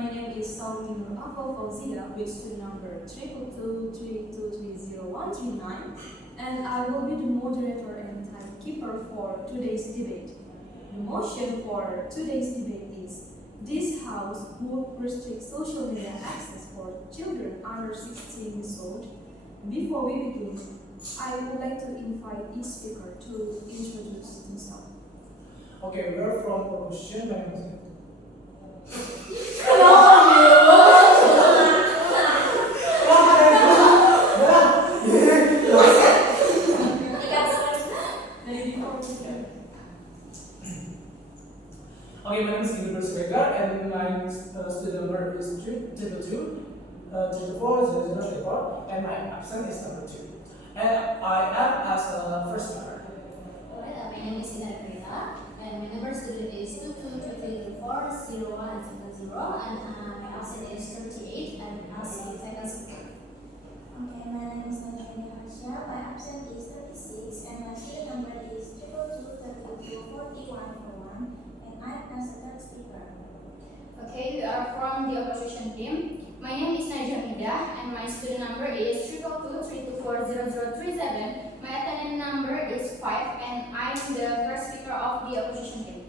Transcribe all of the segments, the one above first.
My name is Saudi Nur Afal Fauzia with student number 222323039, and I will be the moderator and timekeeper for today's debate. The motion for today's debate is: this House would restrict social media access for children under 16 years old. Before we begin, I would like to invite each speaker to introduce himself. Okay, we're from opposition. Okay, my name is Ibu Bersregar and my student number is 222-34-0034 and my absent is number 2. And I am as a first speaker. Alright, my name is Ina Rita and my number student is 222340170 and my absent is 38 and as the second speaker. Okay, my name is Najmi Hasha. My absent is 36 and my student number is 222-324141 and I am as the third speaker. Okay, we are from the opposition team. My name is Najmi Mida and my student number is 222-324-0037. My attendant number is 5 and I am the first speaker of the opposition team.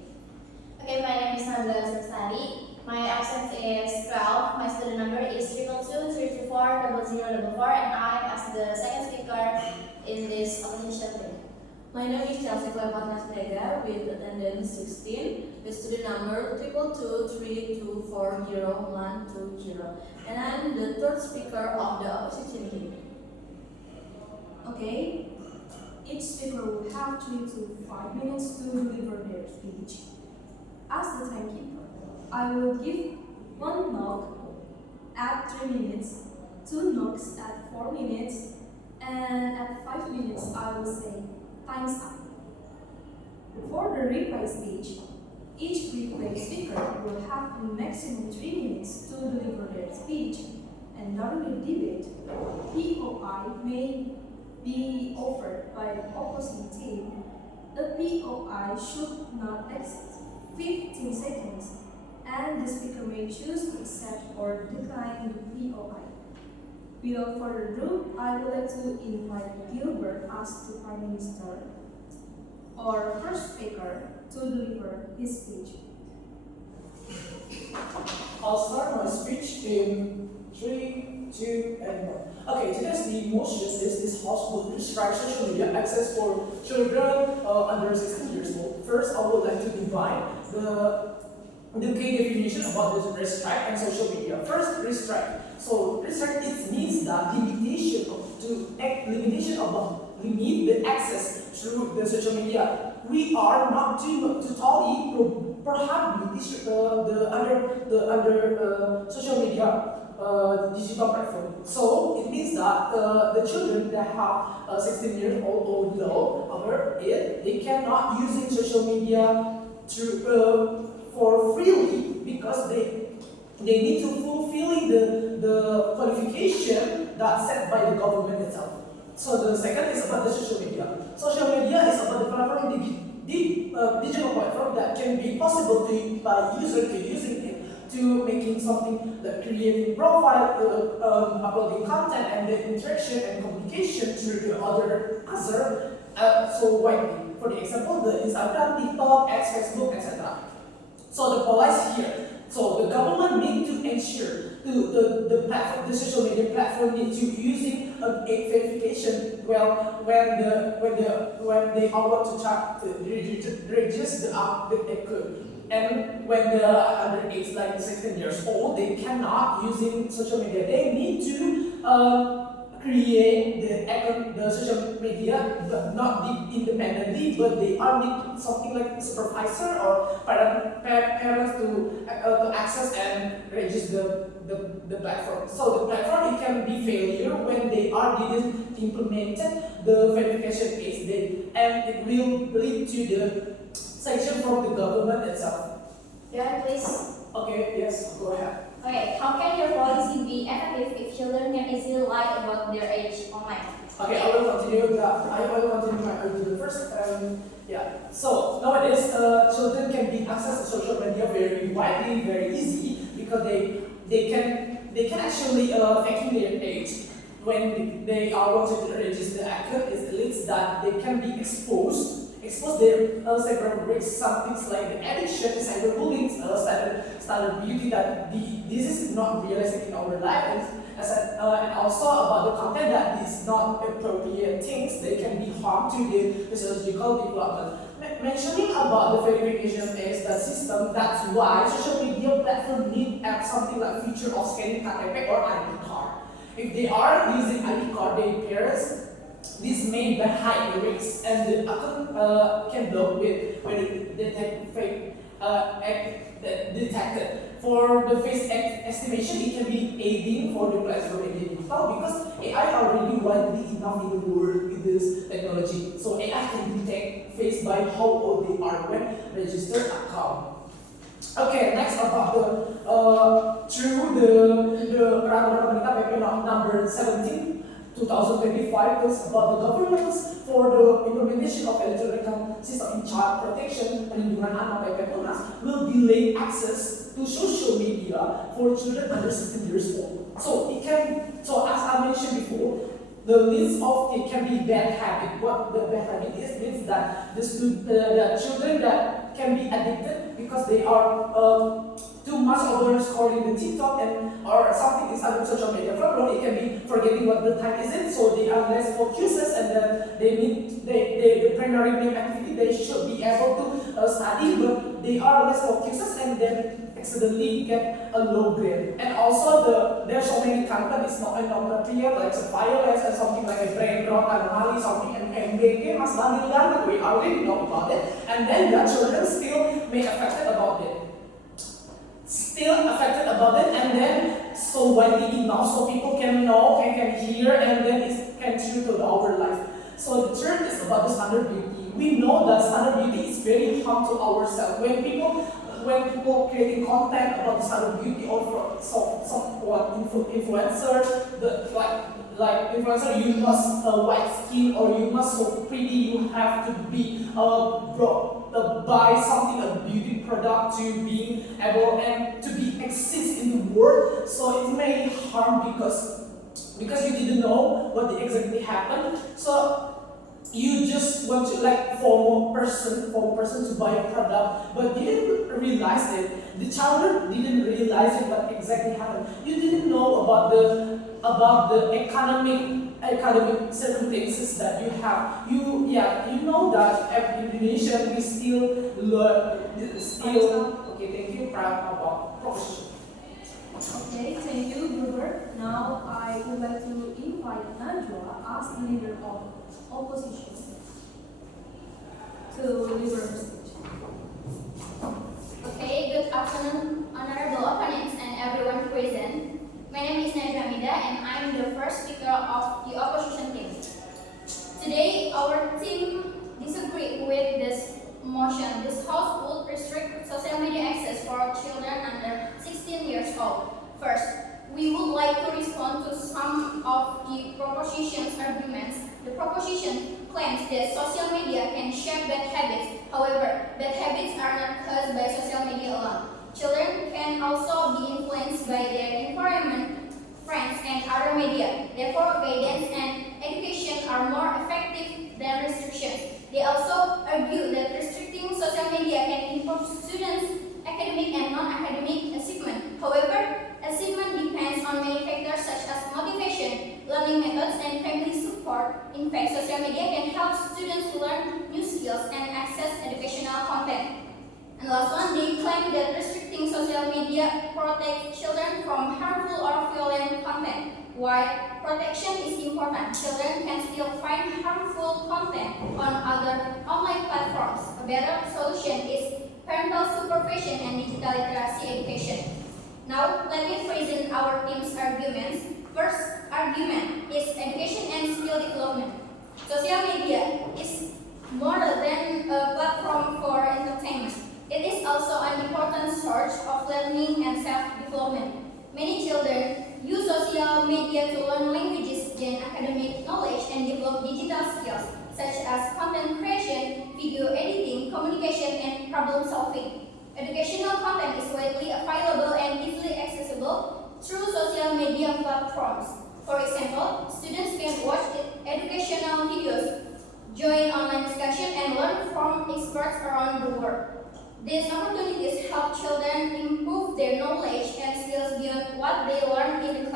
Okay, my name is Nanda Sastari. My absent is 12. My student number is 222-324-0044 and I am as the second speaker in this opposition team. My name is Chelsea Cleopatrus Prega with attendance 16, the student number 222-324-0120, and I'm the third speaker of the opposition team. Okay, each speaker will have 3 to 5 minutes to deliver their speech. As the timekeeper, I will give 1 knock at 3 minutes, 2 knocks at 4 minutes, and at 5 minutes I will say time's up. For the reply speech, each reply speaker will have a maximum 3 minutes to deliver their speech, and during the debate, POI may be offered by the opposing team. The POI should not exceed 15 seconds, and the speaker may choose to accept or decline the POI. Without further ado, I would like to invite Gilbert as the Prime Minister, or first speaker, to deliver his speech. I'll start my speech in 3, 2, and 1. Okay, today's the motion is this House will restrict social media access for children under 16 years old. First, I would like to define the key definition about this restrict and social media. First, restrict. So restrict it means that limitation about limit the access through the social media. We are not totally prohibit the social media digital platform. So it means that the children that have 16 years old or below, over it, they cannot using social media for freely because they need to fulfilling the qualification that's set by the government itself. So the second is about the social media. Social media is about the platform, digital platform that can be possible by user to using it to making something like creating profile, uploading content, and the interaction and communication through the other so widely. For the example, the Instagram, TikTok, X, Facebook, etc. So the policy here. So the government need to ensure the platform, the social media platform need to using a verification when they are want to try to register the account. And when the under age like 16 years old, they cannot using social media. They need to create the social media, but not independently, but they are need something like supervisor or parents to access and register the platform. So the platform, it can be failure when they didn't implemented the verification phase, and it will lead to the sanction from the government itself. Yeah, please. Okay, yes, go ahead. Okay, how can your policy be effective if children can easily lie about their age online? Okay, I will continue that. I will continue my argument first. Yeah. So nowadays, children can be access to social media very widely, very easy because they can actually faking their age when they are wanted to register account. It leads that they can be expose their several risks, some things like the addiction, cyberbullying, standard beauty that this is not realistic in our life, and also about the content that is not appropriate things, they can be harm to the physiological development. Mentioning about the verification based system, that's why social media platform need app something like feature of scanning KTP or ID card. If they are using ID card, their parents, this may be high risk, and the account can block with when it detect fake act detected. For the face estimation, it can be aiding for the platform in digital because AI are already widely enough in the world with this technology. So AI can detect face by how old they are when registered account. Okay, next about through the Peraturan Pemerintah PP number 17. 2025 was about the governance for the implementation of electronic system in child protection perlindungan anak PPPONAS will delay access to social media for children under 16 years old. So as I mentioned before, the list of it can be bad habit. What the bad habit is means that the children that can be addicted because they are too much over scrolling the TikTok and or something inside of social media platform. It can be forgetting what the time is in, so they are less focused, and then the primary main activity they should be able to study, but they are less focused and then accidentally get a low grade. And also there's so many content is not clear, like violence and something like a brain rot, anomaly, something and MBK, Mas Daniel, we already know about it, and then the children still may affected about it. And then so widely enough so people can know and can hear, and then it can true to our life. So the third is about the standard beauty. We know that standard beauty is very harm to ourselves. When people creating content about the standard beauty or for someone influencer, like influencer, you must white skin or you must so pretty. You have to be buy something, a beauty product to be able and to be exist in the world. So it may harm because you didn't know what exactly happened. So you just want to like for one person to buy a product, but didn't realize it. The child didn't realize it what exactly happened. You didn't know about the academic circumstances that you have. You know that in Indonesia we still learn okay, thank you, proud about profession. Okay, thank you, Gilbert. Now I would like to invite Najwa as the leader of opposition to deliver her speech. Okay, good afternoon, honorable opponents and everyone present. My name is Najwa Hamidah and I'm the first speaker of the opposition team. Today, our team disagreed with this motion. This House would restrict social media access for children under 16 years old. First, we would like to respond to some of the proposition's arguments. The proposition claims that social media can shape bad habits. However, bad habits are not caused by social media alone. Children can also be influenced by their environment, friends, and other media. Therefore, guidance and education are more effective than restrictions. They also argue that restricting social media can improve students' academic and non-academic achievement. However, achievement depends on many factors such as motivation, learning methods, and family support. In fact, social media can help students learn new skills and access educational content. And last one, they claim that restricting social media protects children from harmful or violent content. While protection is important, children can still find harmful content on other online platforms. A better solution is parental supervision and digital literacy education. Now, let me present our team's arguments. First argument is education and skill development. Social media is more than a platform for entertainment. It is also an important source of learning and self-development. Many children use social media to learn languages, gain academic knowledge, and develop digital skills such as content creation, video editing, communication, and problem solving. Educational content is widely available and easily accessible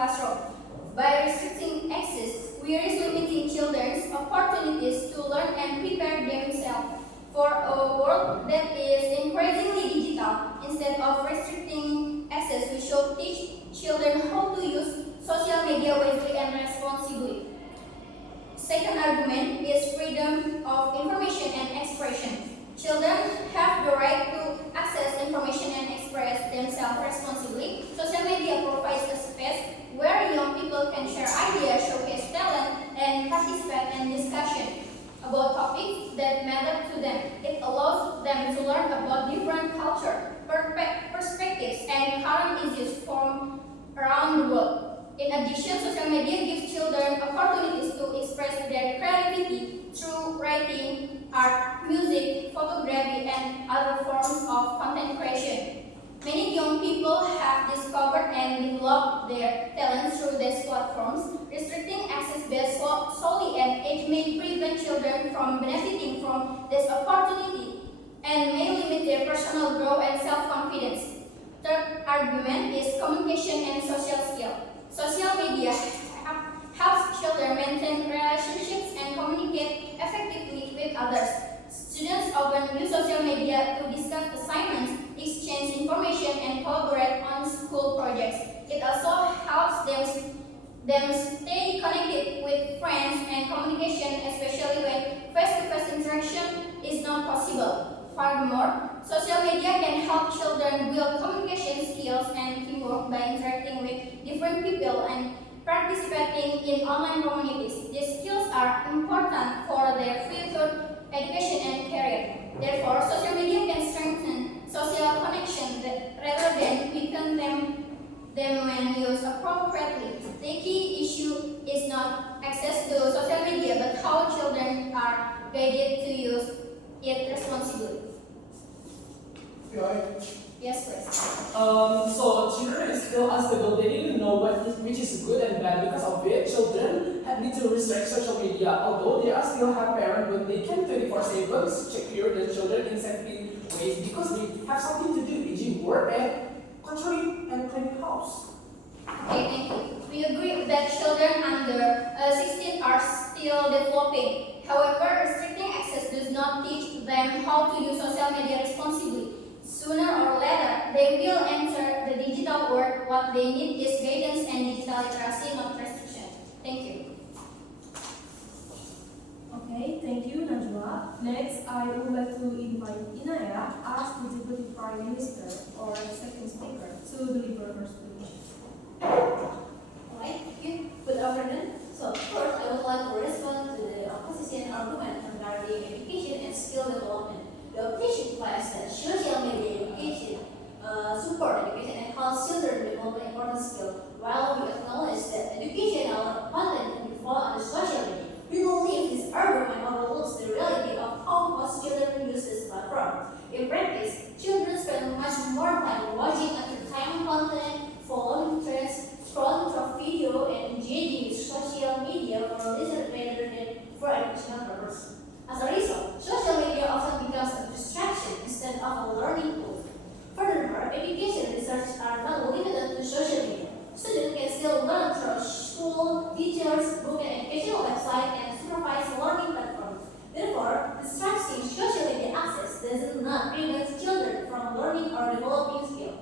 classroom. By restricting access, we risk limiting children's opportunities to learn and prepare themselves for a world that is increasingly digital. Instead of restricting access, we should teach children how to use social media wisely and responsibly. Second argument is freedom of information and expression. Children have the right to access information and express themselves responsibly. Social media provides a space where young people can share ideas, showcase talent, and participate in discussion about topics that matter to them. It allows them to learn about different culture, perspectives, and current issues from around the world. In addition, social media gives children opportunities to express their creativity through writing, art, music, photography, and other forms of content creation. Many young people have discovered and developed their talents through these platforms. Restricting access based solely on age may prevent children from benefiting from this opportunity and may limit their personal growth and self-confidence. Third argument is communication and social skill. Social media helps children maintain relationships and communicate effectively with others. Students often use social media to discuss assignments, exchange information, and collaborate on school projects. It also helps them stay connected with friends and communication, especially when face-to-face interaction is not possible. Furthermore, social media can help children build communication skills and teamwork by interacting with different people and participating in online communities. These skills are important for their future education and career. Therefore, social media can strengthen social connection rather than weaken them when used appropriately. The key issue is not access to social media, but how children are guided to use it responsibly. Right. Yes, please. So children is still unstable. They didn't know which is good and bad because of it. Children need to restrict social media. Although they are still have parents, but they can 24/7 secure the children in safety ways because they have something to do, e.g. work and controlling and cleaning house. Okay, thank you. We agree that children under 16 are still developing. However, restricting access does not teach them how to use social media responsibly. Sooner or later, they will enter the digital world. What they need is guidance and digital literacy, not restriction. Thank you. Okay, thank you, Najwa. Next, I would like to invite Inaya as the Deputy Prime Minister or second speaker to deliver her speech. Alright, thank you. Good afternoon. So first, I would like to respond to the opposition argument regarding education and skill development. The opposition claims that social media education support education and helps children develop important skills. While we acknowledge that educational content can be found on the social media, we believe this argument overlooks the reality of how most children use this platform. In practice, children spend much more time watching entertainment content, following trends, scrolling through video, and engaging with social media for leisure rather than for educational purposes. As a result, social media often becomes a distraction instead of a learning tool. Furthermore, education research are not limited to social media. Students can still learn through school, teachers, book and educational websites, and supervised learning platforms. Therefore, distracting social media access does not prevent children from learning or developing skills.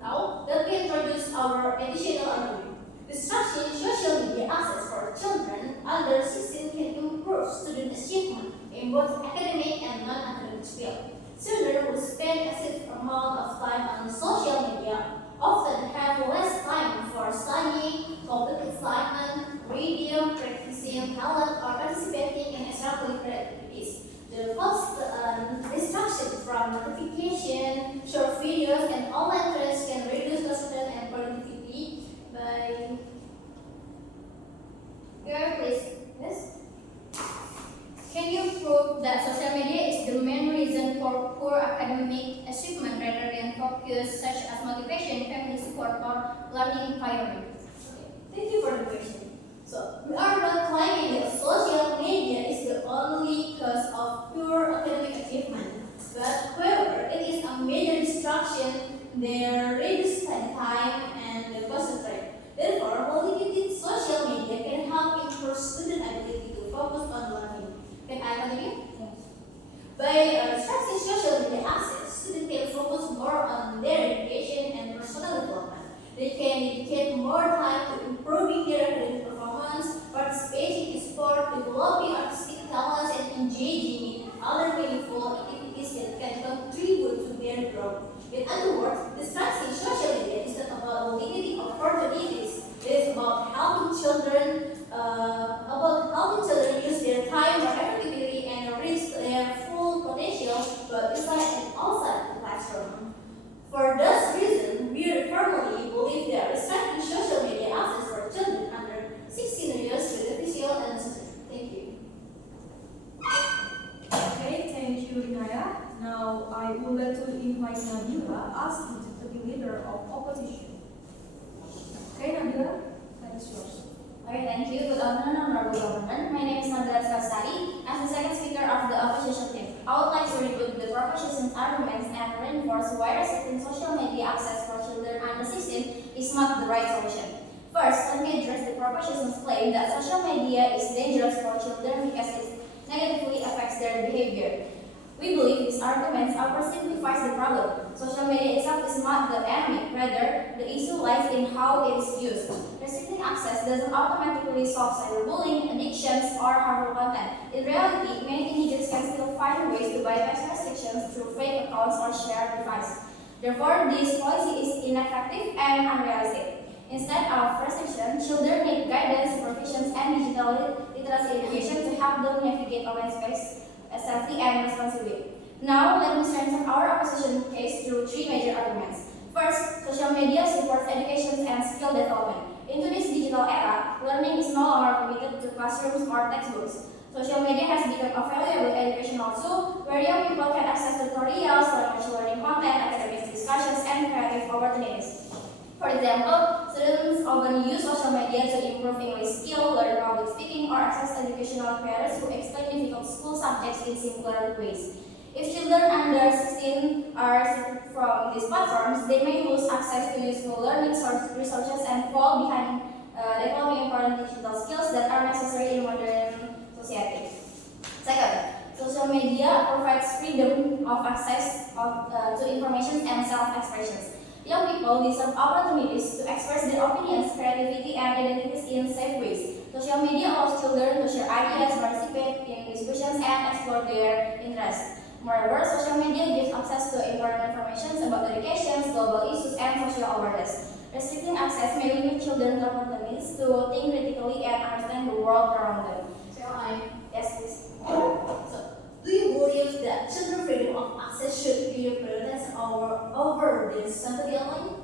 Now, let me introduce our additional argument. Distracting social media access for children under 16 can improve student achievement in both academic and non-academic fields. Children who spend excessive amount of time on social media often have less time for studying, completing assignment, reading, practicing talent, or participating in extracurricular activities. The first distraction from notification, short videos, and online trends can reduce concentration and productivity by. Here, please. Yes. Can you prove that social media is the main reason for poor academic achievement rather than focus such as motivation, family support, or learning environment? Thank you for the question. So, we are not claiming that social media is the only cause of poor academic achievement, but however, it is a major distraction. They reduce study time and concentrate. Therefore, can dedicate more time to improving their academic performance, participating in sport, developing artistic talents, and engaging in other meaningful activities that can contribute to their growth. In other words, distracting social media is not about eliminating opportunities. It is about helping children use their time more effectively and reach their full potential, both inside and outside the classroom. For this reason, we firmly believe that restricting social media access for children under 16 years is beneficial and necessary. Thank you. Okay, thank you, Inaya. Now I would like to invite Nabila as the deputy leader of opposition. Okay, Nabila, that's yours. Okay, thank you. Good afternoon, Honorable Government. My name is Nabila Sastari. As the second speaker of the opposition team, I would like to rebut the proposition's arguments and reinforce why restricting social media access for children under 16 is not the right solution. First, let me address the proposition's claim that social media is dangerous for children because it negatively affects their behavior. We believe these arguments oversimplifies the problem. Social media itself is not the enemy, rather, the issue lies in how it is used. Restricting access doesn't automatically solve cyberbullying, addictions, or harmful content. In reality, many teenagers can still find ways to bypass restrictions through fake accounts or shared devices. Therefore, this policy is ineffective and unrealistic. Instead of restriction, children need guidance, supervision, and digital literacy education to help them navigate online space safely and responsibly. Now, let me strengthen our opposition case through three major arguments. First, social media supports education and skill development. In today's digital era, learning is no longer limited to classrooms or textbooks. Social media has become a valuable educational tool where young people can access tutorials, language learning content, academic discussions, and creative opportunities. For example, students often use social media to improve English skill, learn public speaking, or access educational creators who explain difficult school subjects in simpler ways. If children under 16 are restricted from these platforms, they may lose access to useful learning resources and fall behind developing important digital skills that are necessary in modern society. Second, social media provides freedom of access to information and self-expression. Young people deserve opportunities to express their opinions, creativity, and identities in safe ways. Social media allows children to share ideas, participate in discussions, and explore their interests. Moreover, social media gives access to important information about education, global issues, and social awareness. Restricting access may limit children's opportunities to think critically and understand the world around them. Yes, please. So, do you believe that children's freedom of access should be prioritized over the safety online?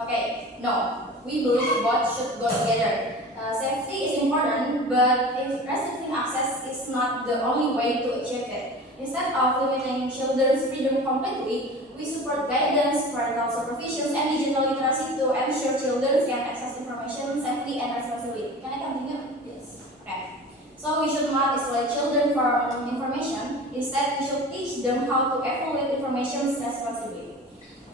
Okay, no. We believe both should go together. Safety is important, but if restricting access is not the only way to achieve it. Instead of limiting children's freedom completely, we support guidance, parental supervision, and digital literacy to ensure children can access information safely and responsibly. Can I continue? Yes. Okay. So we should not isolate children from information. Instead, we should teach them how to evaluate information responsibly.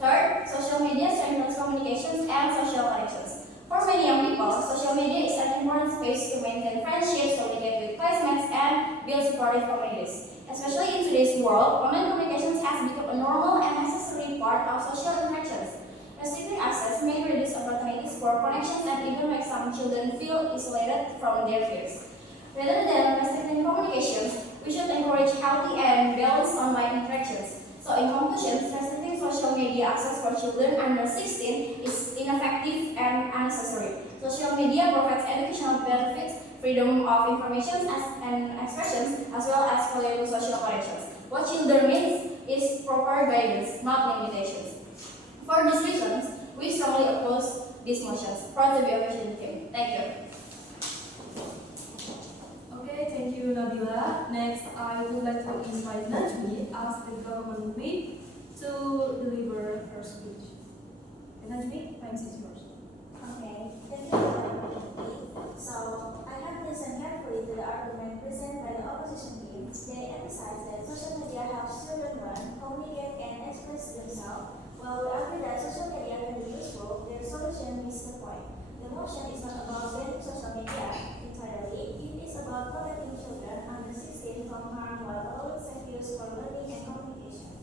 Third, social media strengthens communications and social connections. For many young people, social media is an important space to maintain friendships, communicate with classmates, and build supportive communities. Especially in today's world, online communications has become a normal and necessary part of social interactions. Restricting access may reduce opportunities for connections and even make some children feel isolated from their peers. Rather than restricting communications, we should encourage healthy and balanced online interactions. So in conclusion, restricting social media access for children under 16 is ineffective and unnecessary. Social media provides educational benefits, freedom of information and expressions, as well as valuable social connections. What children needs is proper guidance, not limitations. For these reasons, we strongly oppose these motions. Proud to be a opposition team. Thank you. Okay, thank you, Nabila. Next, I would like to invite Najmi as the government whip to deliver her speech. Najmi, thanks, is yours. Okay, thank you for So, I have listened carefully to the argument presented by the opposition team. They emphasize that social media helps children learn, communicate, and express themselves. While we argue that social media can be useful, their solution misses the point. The motion is not about banning social media entirely. It is about protecting children under 16 from harm while allowing safe use for learning and communication.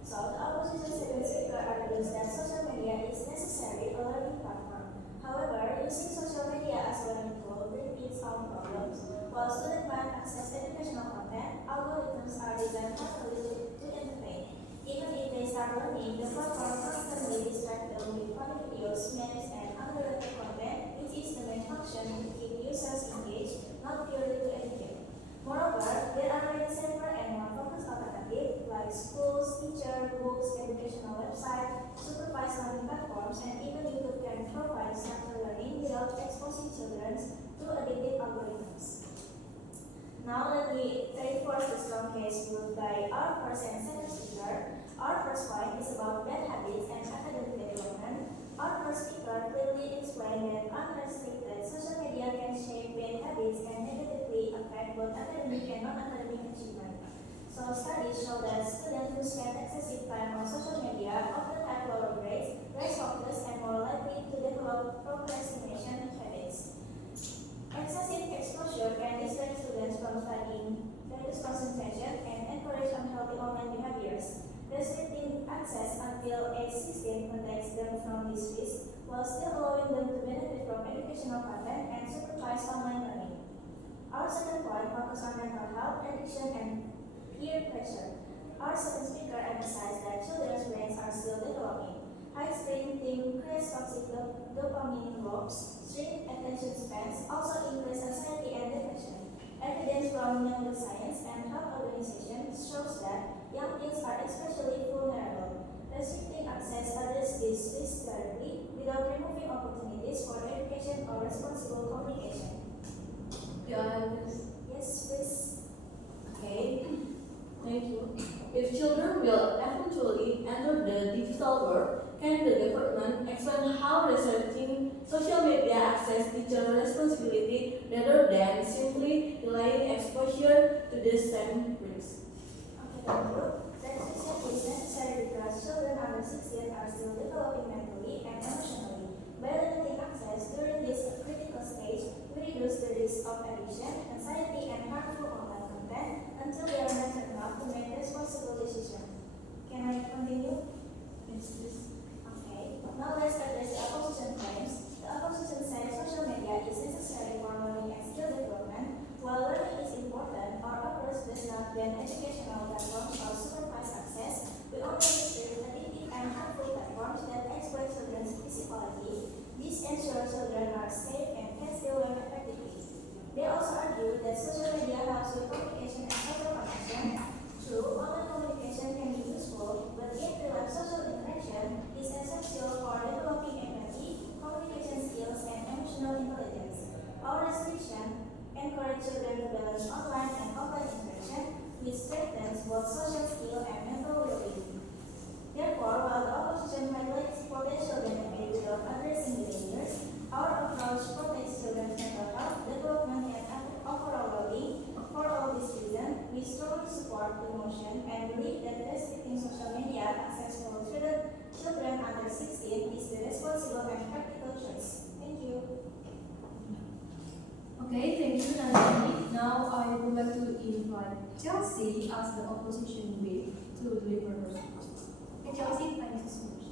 So, the opposition second speaker argues that social media is necessary necessarily a learning platform. However, using social media as a learning tool brings its own problems. While students might access educational content, algorithms are designed properly to entertain. Even if they start learning, the platform constantly distracts them with funny videos, memes, and unrelated content, which is the main function to keep users engaged, not purely to educate. Moreover, there are many safer and more focused alternatives like schools, teachers, books, educational websites, supervised learning platforms, and even YouTube can provide structured learning without exposing children to addictive algorithms. Now let me reinforce the strong case proved by our first and second speaker. Our first point is about bad habits and academic development. Our first speaker clearly explained that unrestricted social media can shape bad habits and negatively affect both academic and non-academic achievement. So studies show that students who spend excessive time on social media often have lower grades, less focus, and more likely to develop procrastination habits. Excessive exposure can distract students from studying, reduce concentration, and encourage unhealthy online behaviors. Restricting access until age 16 protects them from this risk, while still allowing them to benefit from educational content and supervised online learning. Our second point focuses on mental health, addiction, and peer pressure. Our second speaker emphasized that children's brains are still developing. High screen time creates toxic dopamine loops, strained attention spans, also increase anxiety and depression. Evidence from neuroscience and health organizations shows that young teens are especially vulnerable. Restricting access addresses this risk directly without removing opportunities for education or responsible communication. Yes, please. Okay, thank you. If children will eventually enter the digital world, can the government explain how restricting social media access teacher responsibility rather than simply delaying exposure to the same risks? Okay, thank you. Restriction is necessary because children under 16 are still developing mentally and emotionally. By limiting access during this critical stage, we reduce the risk of addiction, anxiety, and harmful online content until they are mature enough to make responsible decisions. Can I continue? Yes, please. Okay. Now let's address the opposition claims. The opposition says social media is necessary for learning and skill development. While learning is important, our approach does not ban educational platforms or supervised access. We only restrict addictive and harmful platforms that exploit children's physicality. This ensures children are safe and can still learn effectively. They also argue that social media helps with communication and social connection. True, online communication can be useful, but in real-life social interaction is essential for developing empathy, communication skills, and emotional intelligence. Our restriction encourages children to balance online and offline interaction, which strengthens both social skill and mental well-being. Therefore, while the opposition highlights potential benefits without addressing the dangers, our approach protects children's mental health, development, and overall well-being. For all these reasons, we strongly support the motion and believe that restricting social media access for children under 16 is the responsible and practical choice. Thank you. Okay, thank you, Nandini. Now I would like to invite Chelsea as the opposition whip to deliver her speech. Okay, Chelsea, thank you so much.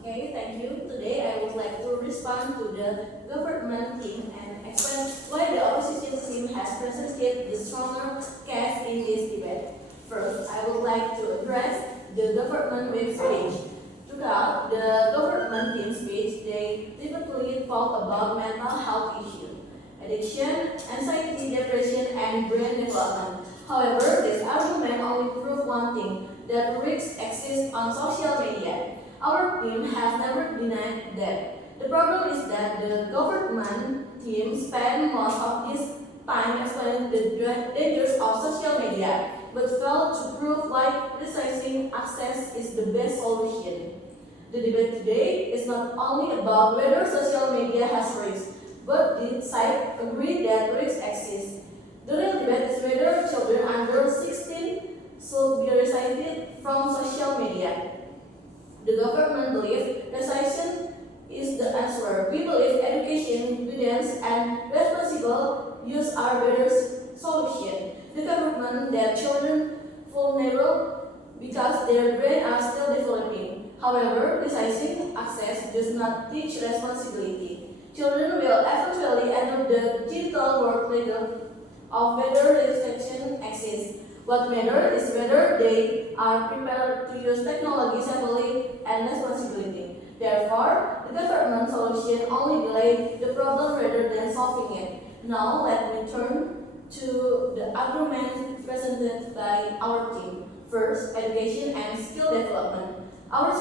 Okay, thank you. Today I would like to respond to the government team and explain why the opposition team has presented the stronger case in this debate. First, I would like to address the government web speech. Throughout the government team speech, they typically talk about mental health issues, addiction, anxiety, depression, and brain development. However, this argument only proves one thing, that risks exist on social media. Our team has never denied that. The problem is that the government team spend most of this time explaining the dangers of social media, but failed to prove why restricting access is the best solution. The debate today is not only about whether social media has risks, but the side agree that risks exist. The real debate is whether children under 16 should be restricted from social media. The government believes restriction is the answer. We believe education, guidance, and responsible use are better solution. The government that children vulnerable because their brains are still developing. However, criticizing access does not teach responsibility. Children will eventually enter the digital world regardless of whether restriction exists. What matters is whether they are prepared to use technology safely and responsibly. Therefore, the government solution only delays the problem rather than solving it. Now, let me turn to the arguments presented by our team. First, education and skill development. Our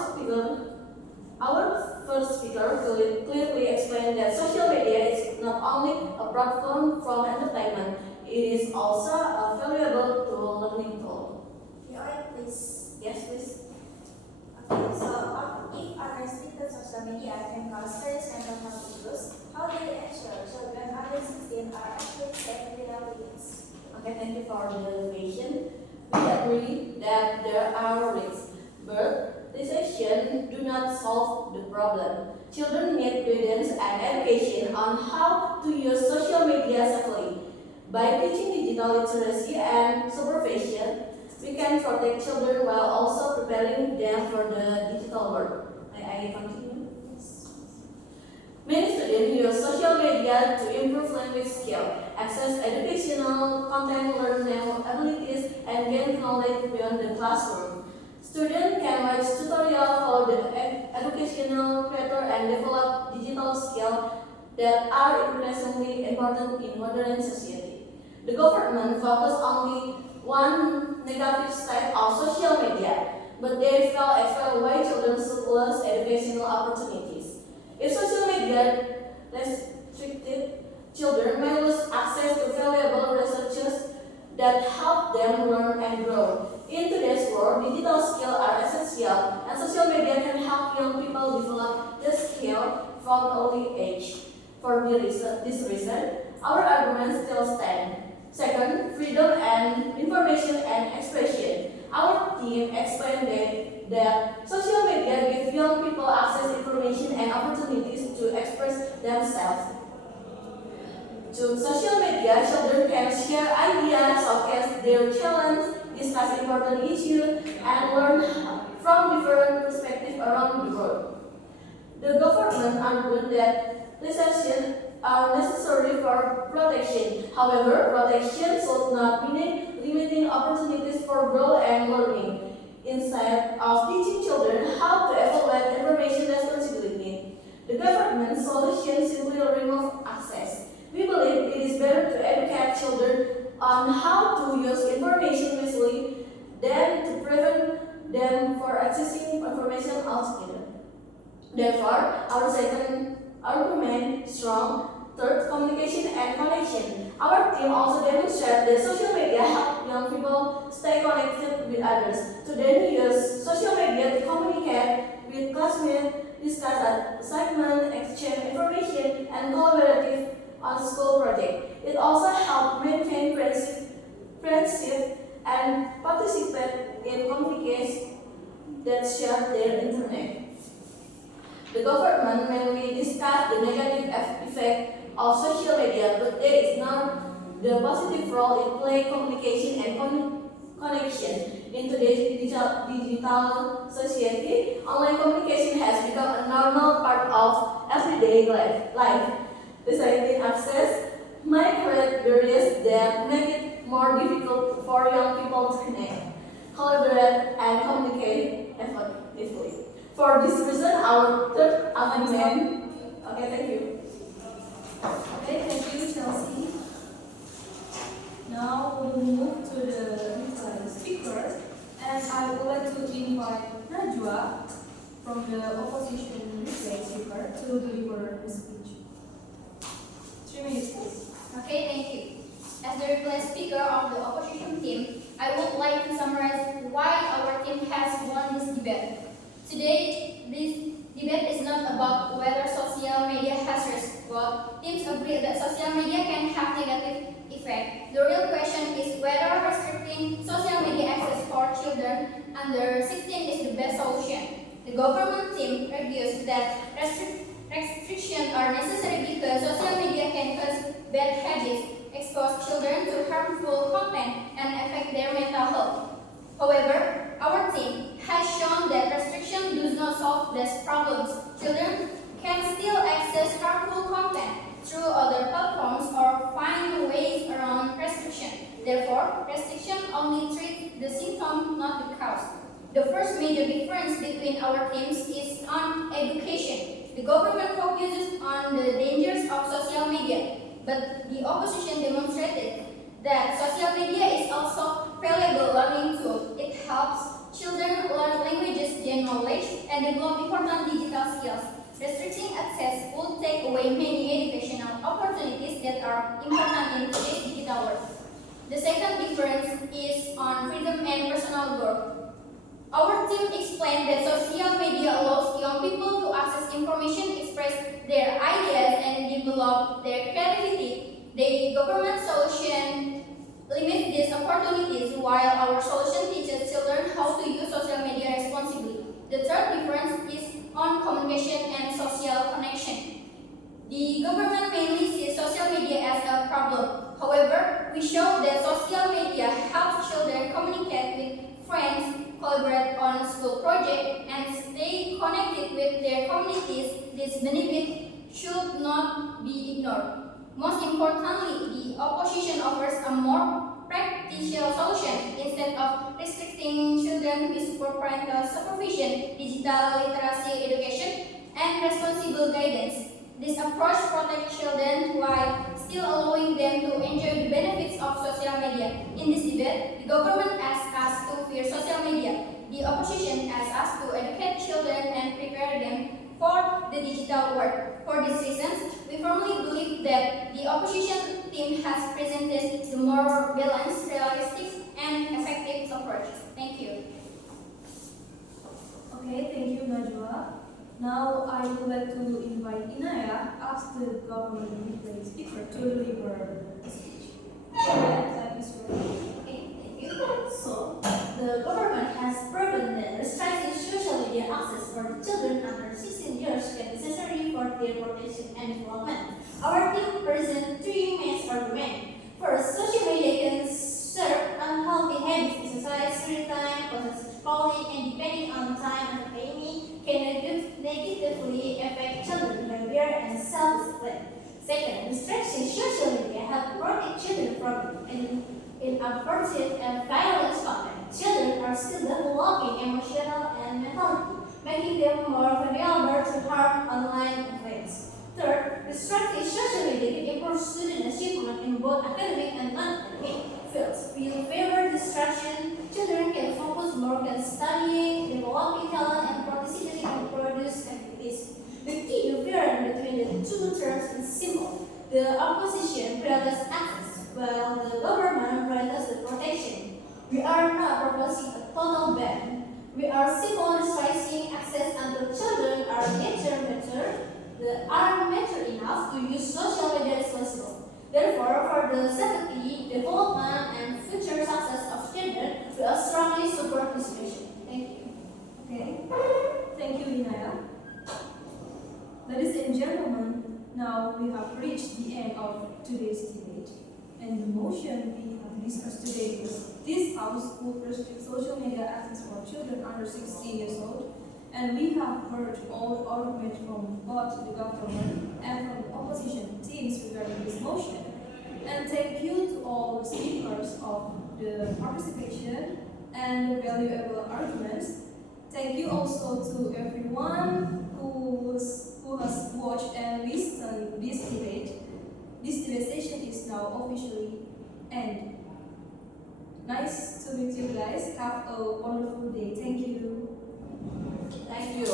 first speaker clearly explained that social media is not only a platform for entertainment, it is also a valuable learning tool. May I please? Yes, please. Okay, so if unrestricted social media can cause serious mental health issues, how do you ensure children under 16 are actually safe in their lives? Okay, thank you for the question. We agree that there are risks, but restriction do not solve the problem. Children need guidance and education on how to use social media safely. By teaching digital literacy and supervision, we can protect children while also preparing them for the digital world. May I continue? Many students use social media to improve language skill, access educational content, learn new abilities, and gain knowledge beyond the classroom. Students can watch tutorials, follow the educational creator, and develop digital skills that are increasingly important in modern society. The government focused only one negative side of social media, but they fail to explain why children should lose educational opportunities. If social media restricted, children may lose access to valuable resources that help them learn and grow. In today's world, digital skills are essential, and social media can help young people develop this skill from early age. For this reason, our arguments still stand. Second, freedom and information and expression. Our team explained that social media gives young people access to information and opportunities to express themselves. To social media, children can share ideas, showcase their talents, discuss important issues, and learn from different perspectives around the world. The government argued that restrictions are necessary for protection. However, protection should not mean limiting opportunities for growth and learning. Instead of teaching children how to evaluate information responsibility, the government solution simply remove access. We believe it is better to educate children on how to use information wisely than to prevent them from accessing information altogether. Therefore, our second argument is strong. Third, communication and connection. Our team also demonstrated that social media help young people stay connected with others. Students use social media to communicate with classmates, discuss assignments, exchange information, and collaborative on school projects. It also helps maintain friendship and participate in communities that share their internet. The government mainly discussed the negative effect of social media, but they ignore the positive role it plays communication and connection. In today's digital society, online communication has become a normal part of everyday life. Restricting access might create barriers that make it more difficult for young people to connect, collaborate, and communicate effectively. For this reason, our third amendment. Okay, thank you. Okay, thank you, Chelsea. Now we will move to the next speaker, and I would like to invite Najwa from the opposition research speaker to deliver the speech. 3 minutes, please. Okay, thank you. As the replaced speaker of the opposition team, I would like to summarize why our team has won this debate. Today, this debate is not about whether social media has risks, but teams agree that social media can have negative effect. The real question is whether restricting social media access for children under 16 is the best solution. The government team argues that restrictions are necessary because social media can cause bad habits, expose children to harmful content, and affect their mental health. However, our team has shown that restriction does not access harmful content through other platforms or find ways around restriction. Therefore, restriction only treats the symptom, not the cause. The first major difference between our teams is on education. The government focuses on the dangers of social media, but the opposition demonstrated that social media is also valuable learning tool. It helps children learn languages, gain knowledge, and develop important digital skills. Restricting access will take away many educational opportunities that are important in today's digital world. The second difference is on freedom and personal growth. Our team explained that social media allows young people to access information, express their ideas, and develop their creativity. The government solution limits these opportunities, while our solution teaches children how to use social media responsibly. The third difference is on communication and social connection. The government mainly sees social media as a problem. However, we show that social media helps children communicate with friends, collaborate on school projects, and stay connected with their communities. This benefit should not be ignored. Most importantly, the opposition offers a more practical solution. Instead of restricting children with parental supervision, digital literacy education, and responsible guidance. This approach protects children while still allowing them to enjoy the benefits of social media. In this debate, the government asks us to fear social media. The opposition asks us to educate children and prepare them for the digital world. For these reasons, we firmly believe that the opposition team has presented the more balanced, realistic, and effective approach. Thank you. Okay, thank you, Najwa. Now I would like to invite Inaya, ask the government replay speaker to deliver the speech. That is ready. Okay, thank you. So, the government has proven that restricting social media access for the children under 16 years can be necessary for their protection and development. Our team presents three main arguments. First, social media can serve unhealthy habits, exercise, screen time, possessive scrolling, and depending on the time and academy, can negatively affect children's behavior and self-discipline. Second, restricting social media help protect children from inappropriate and violent content. Children are still developing emotional and mentality, making them more vulnerable to harm online influence. Third, restricting social media can improve student achievement in both academic and non-academic fields. We favor distraction. Children can focus more on studying, developing talent, and participating in produce activities. The key difference between the two terms is simple. The opposition prioritizes access, while the government prioritizes the protection. We are not proposing a total ban. We are simply restricting access until children are mature enough to use social media responsibly. Therefore, for the safety, development, and future success of children, we are strongly support this mission. Thank you. Okay, thank you, Inaya. Ladies and gentlemen, now we have reached the end of today's debate. And the motion we have discussed today is this House will restrict social media access for children under 16 years old. And we have heard all the arguments from both the government and from the opposition teams regarding this motion. And thank you to all the speakers of the participation and the valuable arguments. Thank you also to everyone who has watched and listened to this debate. This debate session is now officially ended. Nice to meet you guys. Have a wonderful day. Thank you. Thank you.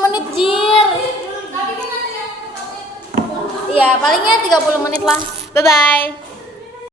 Menit Jir. Iya, palingnya 30 menit lah. Bye bye.